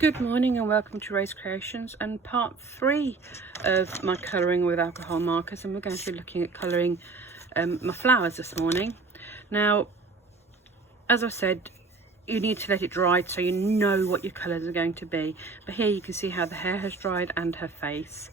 Good morning and welcome to Ray's Creations and part 3 of my colouring with alcohol markers, and we're going to be looking at colouring my flowers this morning. Now, as I said, you need to let it dry so you know what your colours are going to be, but here you can see how the hair has dried and her face.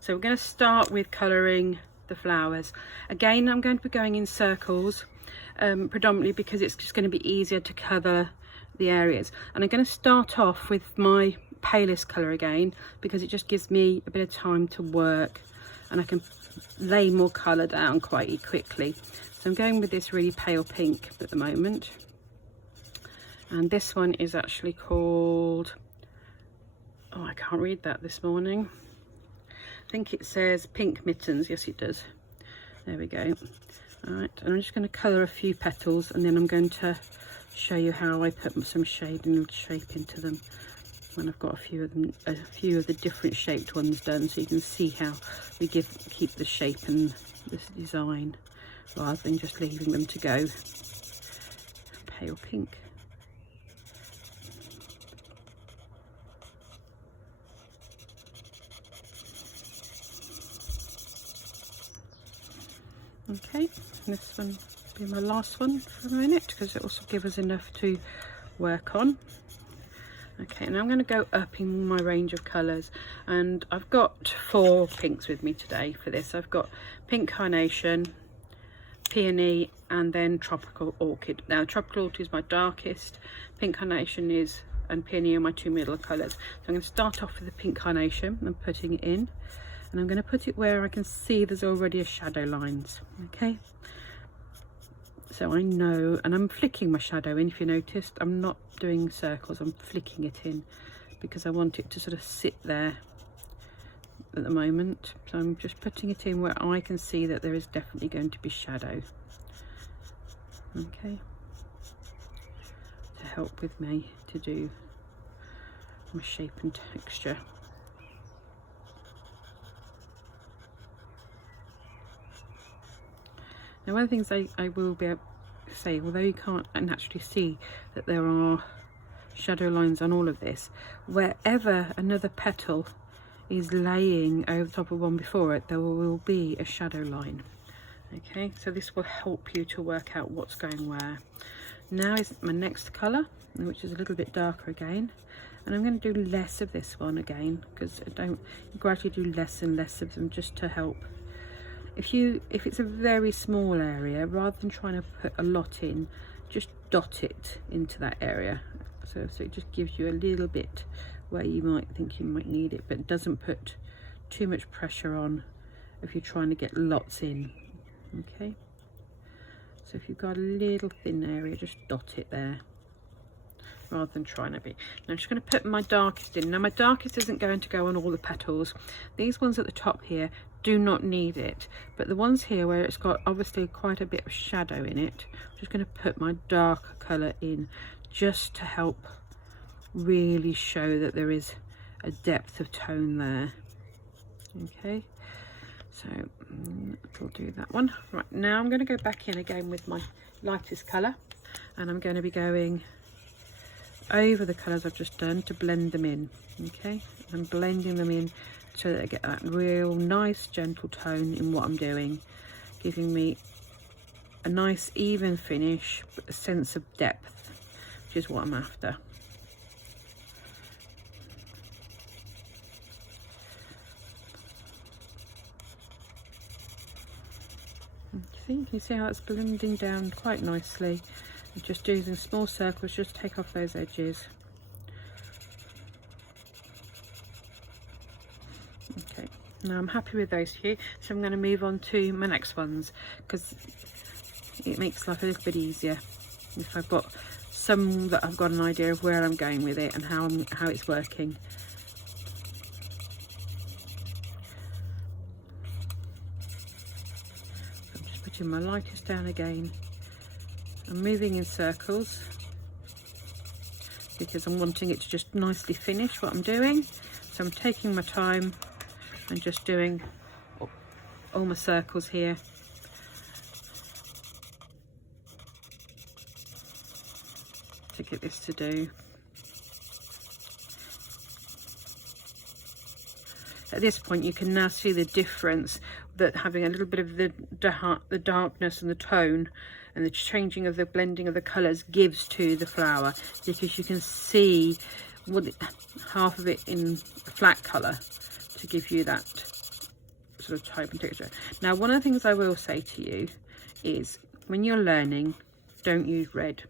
So we're going to start with colouring the flowers. Again, I'm going to be going in circles predominantly because it's just going to be easier to cover the areas, and I'm going to start off with my palest colour again because it just gives me a bit of time to work and I can lay more colour down quite quickly. So I'm going with this really pale pink at the moment, and this one is actually called, oh, I can't read that this morning. I think it says Pink Mittens. Yes, it does. There we go. All right, and I'm just going to colour a few petals, and then I'm going to show you how I put some shade and shape into them when I've got a few of the different shaped ones done, so you can see how we keep the shape and this design rather than just leaving them to go pale pink. Okay, this one will be my last one for a minute because it also gives us enough to work on. Okay, and I'm going to go up in my range of colours, and I've got 4 pinks with me today for this. I've got pink carnation, peony, and then tropical orchid. Now tropical orchid is my darkest, pink carnation and peony are my 2 middle colours. So I'm going to start off with the pink carnation and putting it in, and I'm going to put it where I can see there's already a shadow lines. Okay, so I know, and I'm flicking my shadow in. If you noticed, I'm not doing circles, I'm flicking it in because I want it to sort of sit there at the moment. So I'm just putting it in where I can see that there is definitely going to be shadow. Okay, to help with me to do my shape and texture. Now, one of the things I will be able to say, although you can't naturally see that there are shadow lines on all of this, wherever another petal is laying over the top of one before it, there will be a shadow line. Okay, so this will help you to work out what's going where. Now is my next colour, which is a little bit darker again, and I'm going to do less of this one again because I don't gradually do less and less of them just to help. If it's a very small area, rather than trying to put a lot in, just dot it into that area. So it just gives you a little bit where you might think you might need it, but it doesn't put too much pressure on if you're trying to get lots in. Okay, so if you've got a little thin area, just dot it there rather than trying to be. Now I'm just going to put my darkest in. Now my darkest isn't going to go on all the petals. These ones at the top here do not need it, but the ones here where it's got obviously quite a bit of shadow in it, I'm just going to put my dark colour in just to help really show that there is a depth of tone there. Okay, so we'll do that one. Right, now I'm going to go back in again with my lightest colour, and I'm going to be going over the colours I've just done to blend them in. Okay, I'm blending them in so that I get that real nice gentle tone in what I'm doing, giving me a nice even finish but a sense of depth, which is what I'm after. You can see how it's blending down quite nicely. I'm just using small circles just to take off those edges. Okay, now I'm happy with those few, so I'm going to move on to my next ones because it makes life a little bit easier if I've got some that I've got an idea of where I'm going with it and how it's working. So I'm just putting my lightest down again. I'm moving in circles because I'm wanting it to just nicely finish what I'm doing. So I'm taking my time and just doing all my circles here. To get this to do. At this point you can now see the difference that having a little bit of the darkness and the tone and the changing of the blending of the colours gives to the flower, because you can see half of it in flat colour to give you that sort of type and texture. Now, one of the things I will say to you is, when you're learning, don't use red.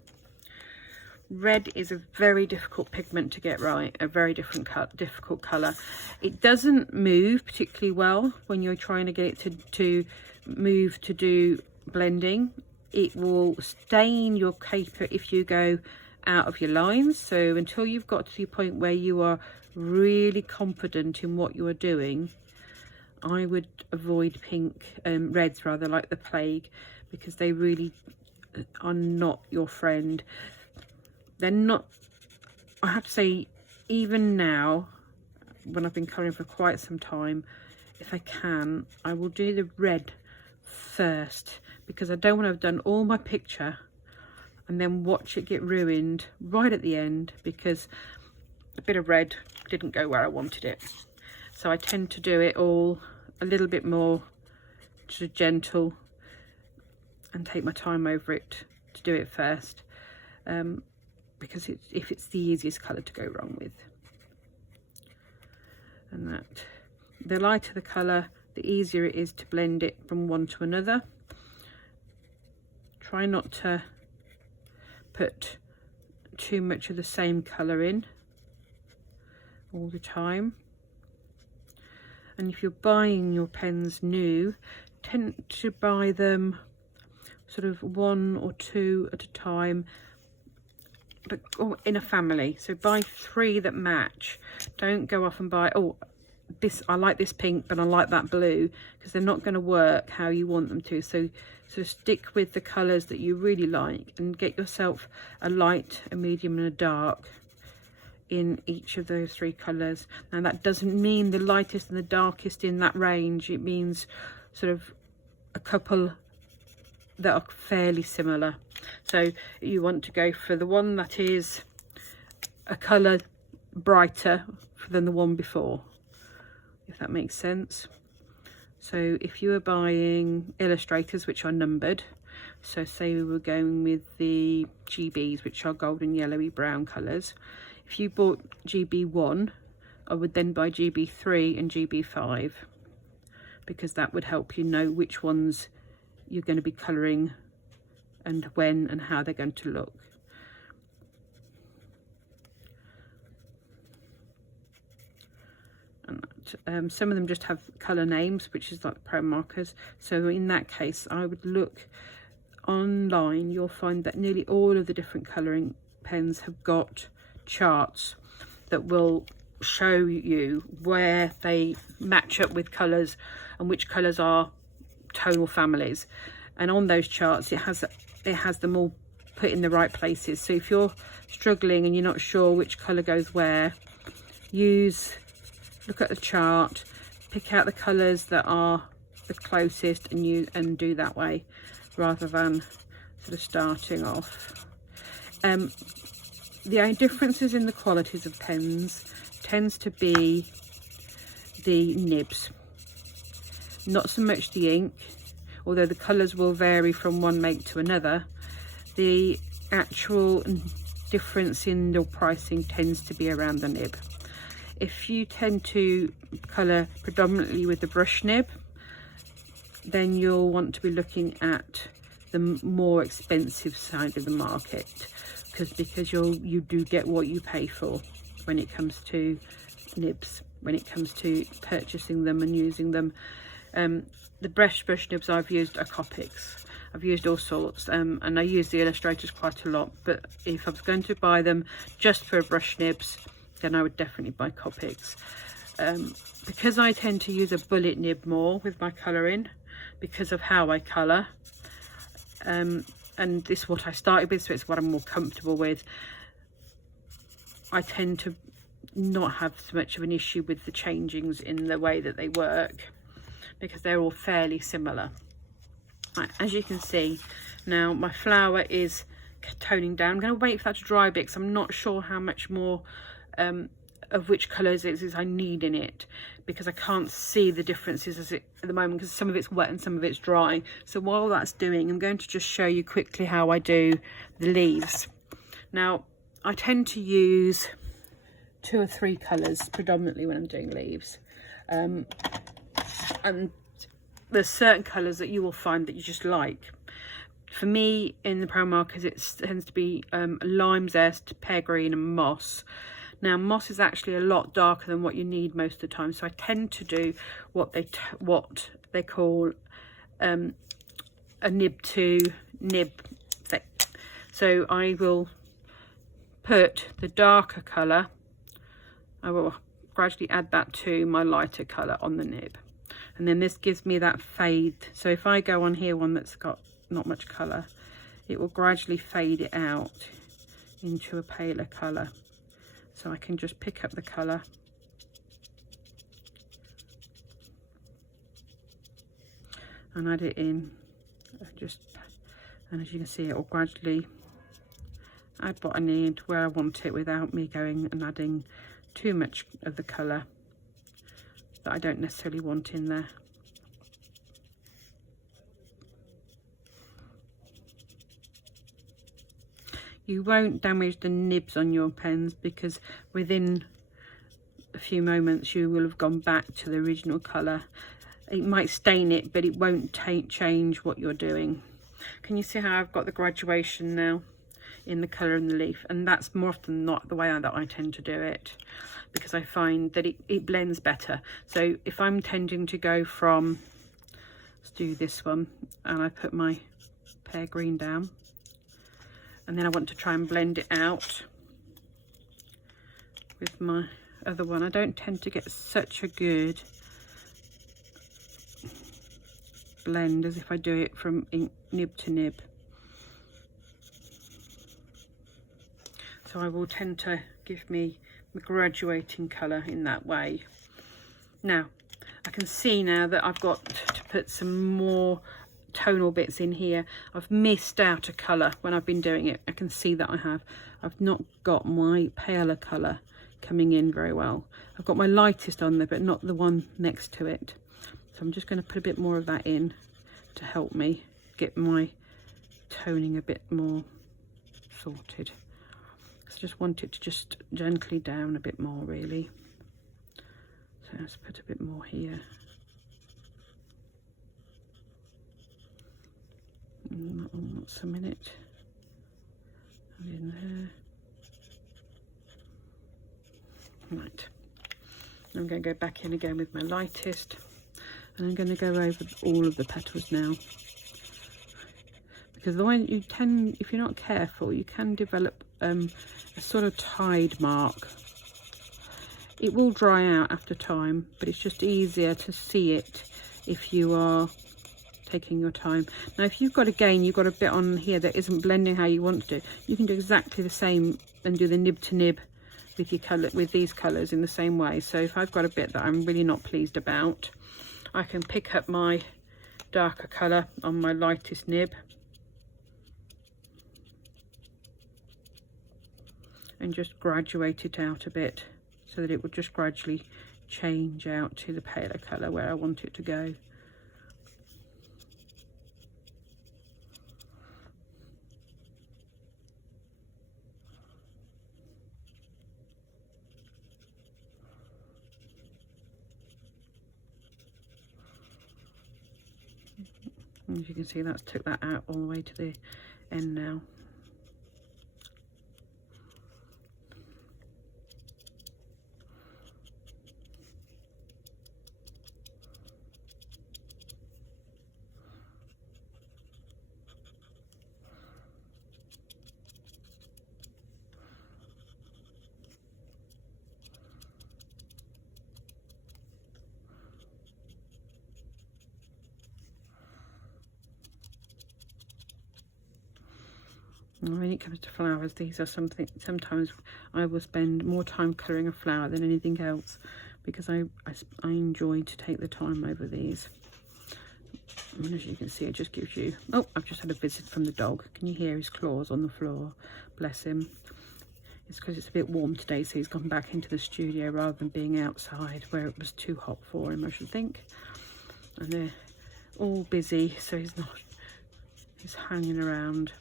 Red is a very difficult pigment to get right, a very difficult colour. It doesn't move particularly well when you're trying to get it to move to do blending. It will stain your paper if you go out of your lines. So until you've got to the point where you are really confident in what you are doing, I would avoid reds rather, like the plague, because they really are not your friend. They're not, I have to say, even now, when I've been colouring for quite some time, if I can, I will do the red first, because I don't want to have done all my picture and then watch it get ruined right at the end because a bit of red didn't go where I wanted it. So I tend to do it all a little bit more sort of gentle and take my time over it to do it first, because if it's the easiest colour to go wrong with. And that, the lighter the colour, the easier it is to blend it from one to another. Try not to put too much of the same colour in all the time. And if you're buying your pens new, tend to buy them sort of 1 or 2 at a time, but in a family. So buy 3 that match. Don't go off and buy, oh, this, I like this pink but I like that blue, because they're not going to work how you want them to. So sort of stick with the colours that you really like and get yourself a light, a medium and a dark in each of those 3 colours. Now that doesn't mean the lightest and the darkest in that range. It means sort of a couple that are fairly similar. So you want to go for the one that is a colour brighter than the one before, if that makes sense. So if you were buying illustrators, which are numbered, so say we were going with the GBs, which are golden yellowy brown colours, if you bought GB1, I would then buy GB3 and GB5, because that would help you know which ones you're going to be colouring and when and how they're going to look. And some of them just have colour names, which is like the pro markers. So in that case, I would look online. You'll find that nearly all of the different colouring pens have got charts that will show you where they match up with colours and which colours are tonal families. And on those charts, it has them all put in the right places. So if you're struggling and you're not sure which colour goes where, look at the chart, pick out the colours that are the closest and do that way, rather than sort of starting off. The only differences in the qualities of pens tends to be the nibs, not so much the ink, although the colours will vary from one make to another. The actual difference in the pricing tends to be around the nib. If you tend to colour predominantly with the brush nib, then you'll want to be looking at the more expensive side of the market, because you do get what you pay for when it comes to nibs, when it comes to purchasing them and using them. The brush nibs I've used are Copics. I've used all sorts, and I use the illustrators quite a lot, but if I was going to buy them just for brush nibs, then I would definitely buy Copics. Because I tend to use a bullet nib more with my colouring, because of how I colour, and this is what I started with, so it's what I'm more comfortable with. I tend to not have so much of an issue with the changings in the way that they work, because they're all fairly similar. Right, as you can see now, my flower is toning down. I'm going to wait for that to dry a bit, because I'm not sure how much more of of which colours it is I need in it, because I can't see the differences at the moment, because some of it's wet and some of it's dry. So while that's doing, I'm going to just show you quickly how I do the leaves. Now, I tend to use 2 or 3 colours predominantly when I'm doing leaves, and there's certain colours that you will find that you just like. For me, in the Pro markers, it tends to be lime zest, pear green and moss. Now, moss is actually a lot darker than what you need most of the time, so I tend to do what they call a nib to nib thick. So I will put the darker colour, I will gradually add that to my lighter colour on the nib, and then this gives me that fade. So if I go on here one that's got not much colour, it will gradually fade it out into a paler colour. So I can just pick up the colour and add it in, and as you can see, it will gradually add what I need where I want it, without me going and adding too much of the colour that I don't necessarily want in there. You won't damage the nibs on your pens, because within a few moments you will have gone back to the original colour. It might stain it, but it won't change what you're doing. Can you see how I've got the graduation now in the colour and the leaf? And that's more often than not the way that I tend to do it, because I find that it blends better. So if I'm tending to go from, let's do this one, and I put my pear green down, and then I want to try and blend it out with my other one. I don't tend to get such a good blend as if I do it from nib to nib. So I will tend to give me the graduating colour in that way. Now, I can see now that I've got to put some more tonal bits in here. I've missed out a colour when I've been doing it. I can see that I've not got my paler colour coming in very well. I've got my lightest on there, but not the one next to it. So I'm just going to put a bit more of that in to help me get my toning a bit more sorted. So I just want it to just gently down a bit more, really. So let's put a bit more here. What's a minute? And in there. Right. I'm going to go back in again with my lightest, and I'm going to go over all of the petals now, because the way you tend, if you're not careful, you can develop a sort of tide mark. It will dry out after time, but it's just easier to see it if you are taking your time. Now, if you've got you've got a bit on here that isn't blending how you want to do, you can do exactly the same and do the nib to nib with your colour, with these colours in the same way. So if I've got a bit that I'm really not pleased about, I can pick up my darker colour on my lightest nib and just graduate it out a bit, so that it will just gradually change out to the paler colour where I want it to go. As you can see, that's took that out all the way to the end now. When it comes to flowers, these are something, sometimes I will spend more time colouring a flower than anything else, because I enjoy to take the time over these. And as you can see, it just gives you, oh, I've just had a visit from the dog. Can you hear his claws on the floor? Bless him. It's because it's a bit warm today, so he's gone back into the studio rather than being outside where it was too hot for him, I should think. And they're all busy, so he's hanging around,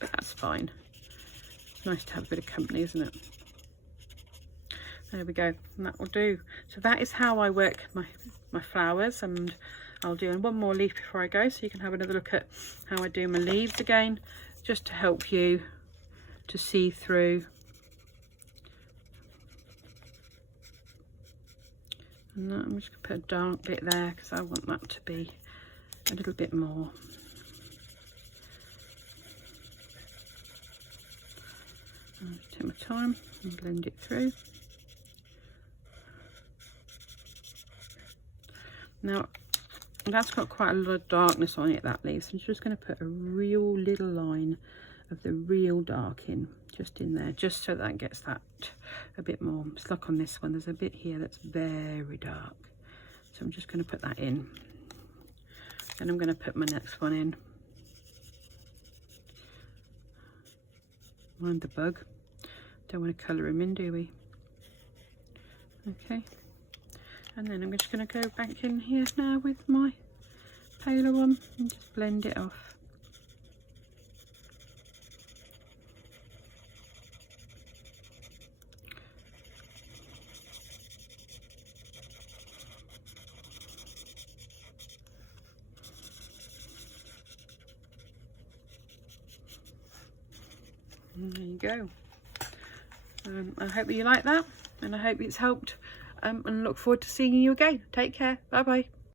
but that's fine. It's nice to have a bit of company, isn't it? There we go, and that will do. So that is how I work my flowers, and I'll do one more leaf before I go, so you can have another look at how I do my leaves again, just to help you to see through. And I'm just going to put a dark bit there because I want that to be a little bit more. I'll just take my time and blend it through. Now, that's got quite a lot of darkness on it, that leaf, so I'm just going to put a real little line of the real dark in, just in there, just so that gets that a bit more. It's like on this one, there's a bit here that's very dark, so I'm just going to put that in. And I'm going to put my next one in. Mind the bug, don't want to colour him in, do we? Okay. And then I'm just going to go back in here now with my paler one and just blend it off. And there you go. I hope that you like that, and I hope it's helped. And look forward to seeing you again. Take care. Bye bye.